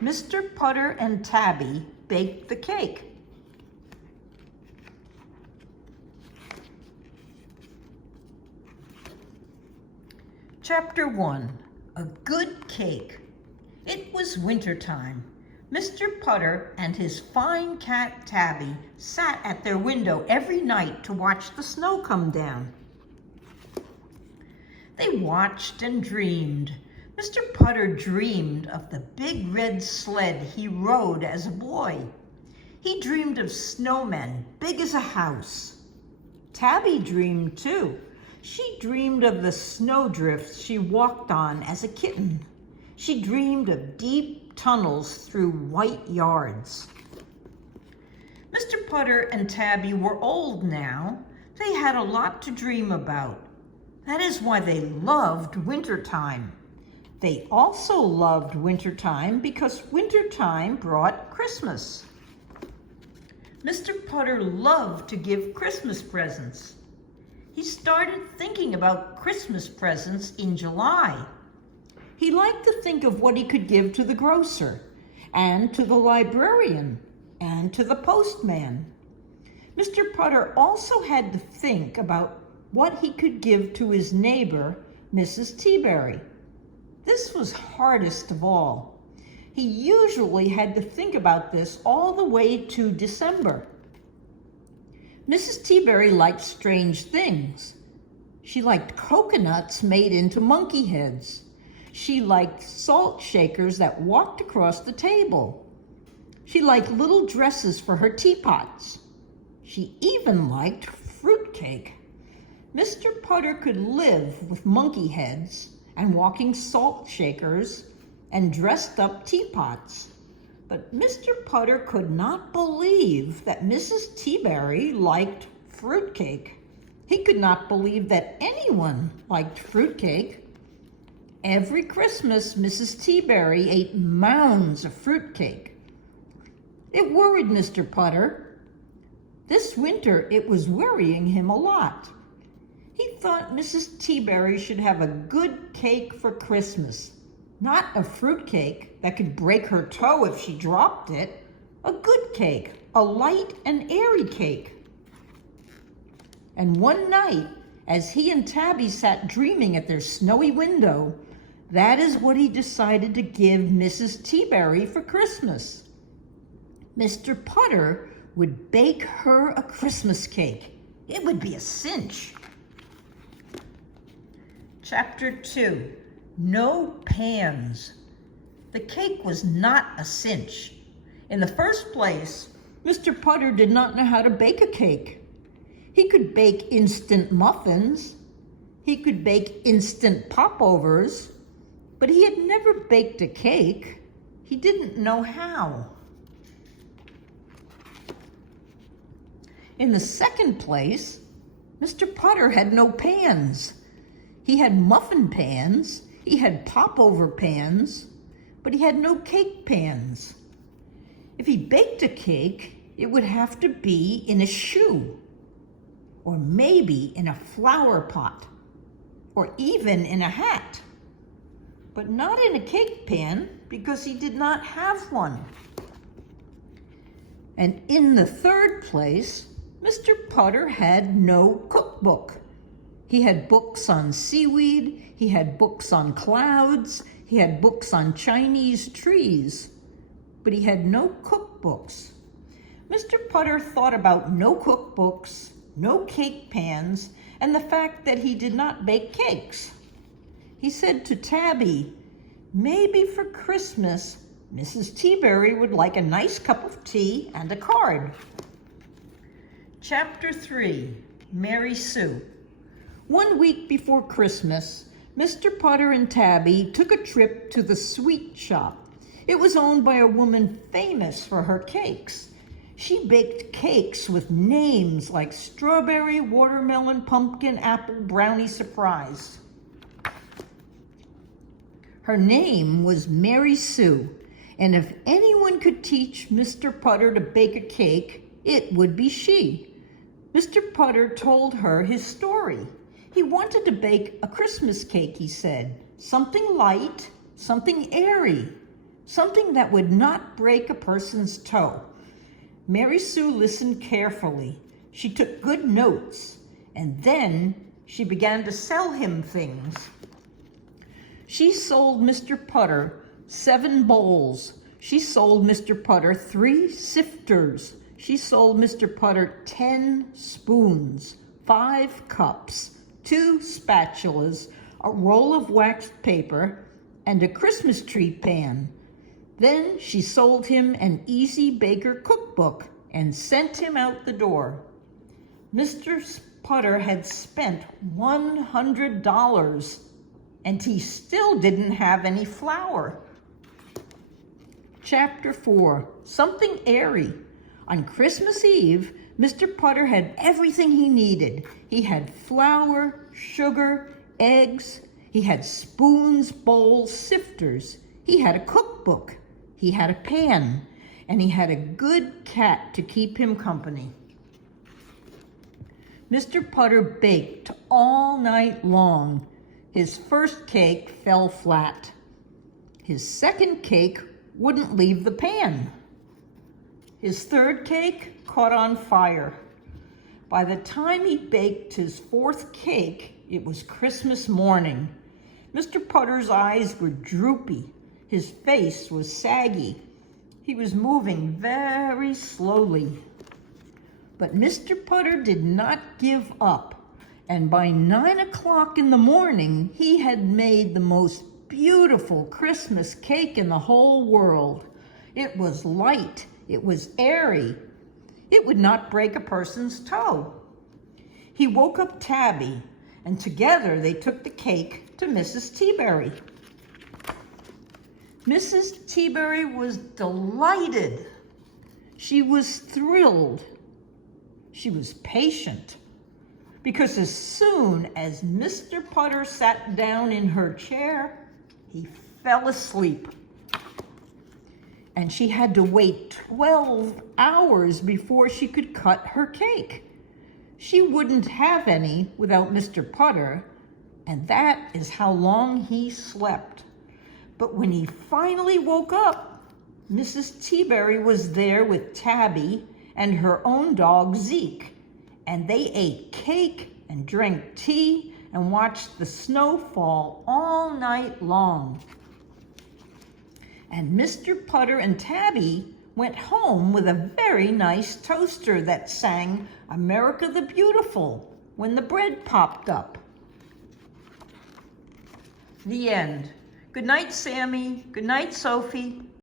Mr. Putter and Tabby baked the cake. Chapter 1, A Good Cake. It was wintertime. Mr. Putter and his fine cat Tabby sat at their window every night to watch the snow come down. They watched and dreamed. Mr. Putter dreamed of the big red sled he rode as a boy. He dreamed of snowmen big as a house. Tabby dreamed too. She dreamed of the snowdrifts she walked on as a kitten. She dreamed of deep tunnels through white yards. Mr. Putter and Tabby were old now. They had a lot to dream about. That is why they loved wintertime. They also loved wintertime because wintertime brought Christmas. Mr. Putter loved to give Christmas presents. He started thinking about Christmas presents in July. He liked to think of what he could give to the grocer, and to the librarian, and to the postman. Mr. Putter also had to think about what he could give to his neighbor, Mrs. Teaberry. This was hardest of all. He usually had to think about this all the way to December. Mrs. Teaberry liked strange things. She liked coconuts made into monkey heads. She liked salt shakers that walked across the table. She liked little dresses for her teapots. She even liked fruitcake. Mr. Putter could live with monkey heads and walking salt shakers and dressed up teapots. But Mr. Putter could not believe that Mrs. Teaberry liked fruitcake. He could not believe that anyone liked fruitcake. Every Christmas, Mrs. Teaberry ate mounds of fruitcake. It worried Mr. Putter. This winter, it was worrying him a lot. He thought Mrs. Teaberry should have a good cake for Christmas. Not a fruitcake that could break her toe if she dropped it. A good cake, a light and airy cake. And one night, as he and Tabby sat dreaming at their snowy window, that is what he decided to give Mrs. Teaberry for Christmas. Mr. Putter would bake her a Christmas cake. It would be a cinch. Chapter 2, No Pans. The cake was not a cinch. In the first place, Mr. Putter did not know how to bake a cake. He could bake instant muffins. He could bake instant popovers, but he had never baked a cake. He didn't know how. In the second place, Mr. Putter had no pans. He had muffin pans, he had popover pans, but he had no cake pans. If he baked a cake, it would have to be in a shoe, or maybe in a flower pot, or even in a hat, but not in a cake pan because he did not have one. And in the third place, Mr. Putter had no cookbook. He had books on seaweed, he had books on clouds, he had books on Chinese trees, but he had no cookbooks. Mr. Putter thought about no cookbooks, no cake pans, and the fact that he did not bake cakes. He said to Tabby, maybe for Christmas, Mrs. Teaberry would like a nice cup of tea and a card. Chapter 3, Mary Sue. 1 week before Christmas, Mr. Putter and Tabby took a trip to the sweet shop. It was owned by a woman famous for her cakes. She baked cakes with names like strawberry, watermelon, pumpkin, apple, brownie, surprise. Her name was Mary Sue, and if anyone could teach Mr. Putter to bake a cake, it would be she. Mr. Putter told her his story. He wanted to bake a Christmas cake, he said. Something light, something airy. something that would not break a person's toe. Mary Sue listened carefully. She took good notes, and then she began to sell him things. She sold Mr. Putter 7 bowls. She sold Mr. Putter 3 sifters. She sold Mr. Putter 10 spoons, 5 cups, 2 spatulas, a roll of waxed paper, and a Christmas tree pan. Then she sold him an Easy Baker cookbook and sent him out the door. Mr. Putter had spent $100, and he still didn't have any flour. Chapter 4, Something Airy. On Christmas Eve, Mr. Putter had everything he needed. He had flour, sugar, eggs. He had spoons, bowls, sifters. He had a cookbook. He had a pan. And he had a good cat to keep him company. Mr. Putter baked all night long. His first cake fell flat. His second cake wouldn't leave the pan. His third cake caught on fire. By the time he baked his fourth cake, it was Christmas morning. Mr. Putter's eyes were droopy. His face was saggy. He was moving very slowly. But Mr. Putter did not give up, and by 9 o'clock in the morning, he had made the most beautiful Christmas cake in the whole world. It was light. It was airy. It would not break a person's toe. He woke up Tabby, and together they took the cake to Mrs. Teaberry. Mrs. Teaberry was delighted. She was thrilled. She was patient, because as soon as Mr. Putter sat down in her chair, he fell asleep. And she had to wait 12 hours before she could cut her cake. She wouldn't have any without Mr. Putter, and that is how long he slept. But when he finally woke up, Mrs. Teaberry was there with Tabby and her own dog Zeke, and they ate cake and drank tea and watched the snow fall all night long. And Mr. Putter and Tabby went home with a very nice toaster that sang "America the Beautiful" when the bread popped up. The end. Good night, Sammy. Good night, Sophie.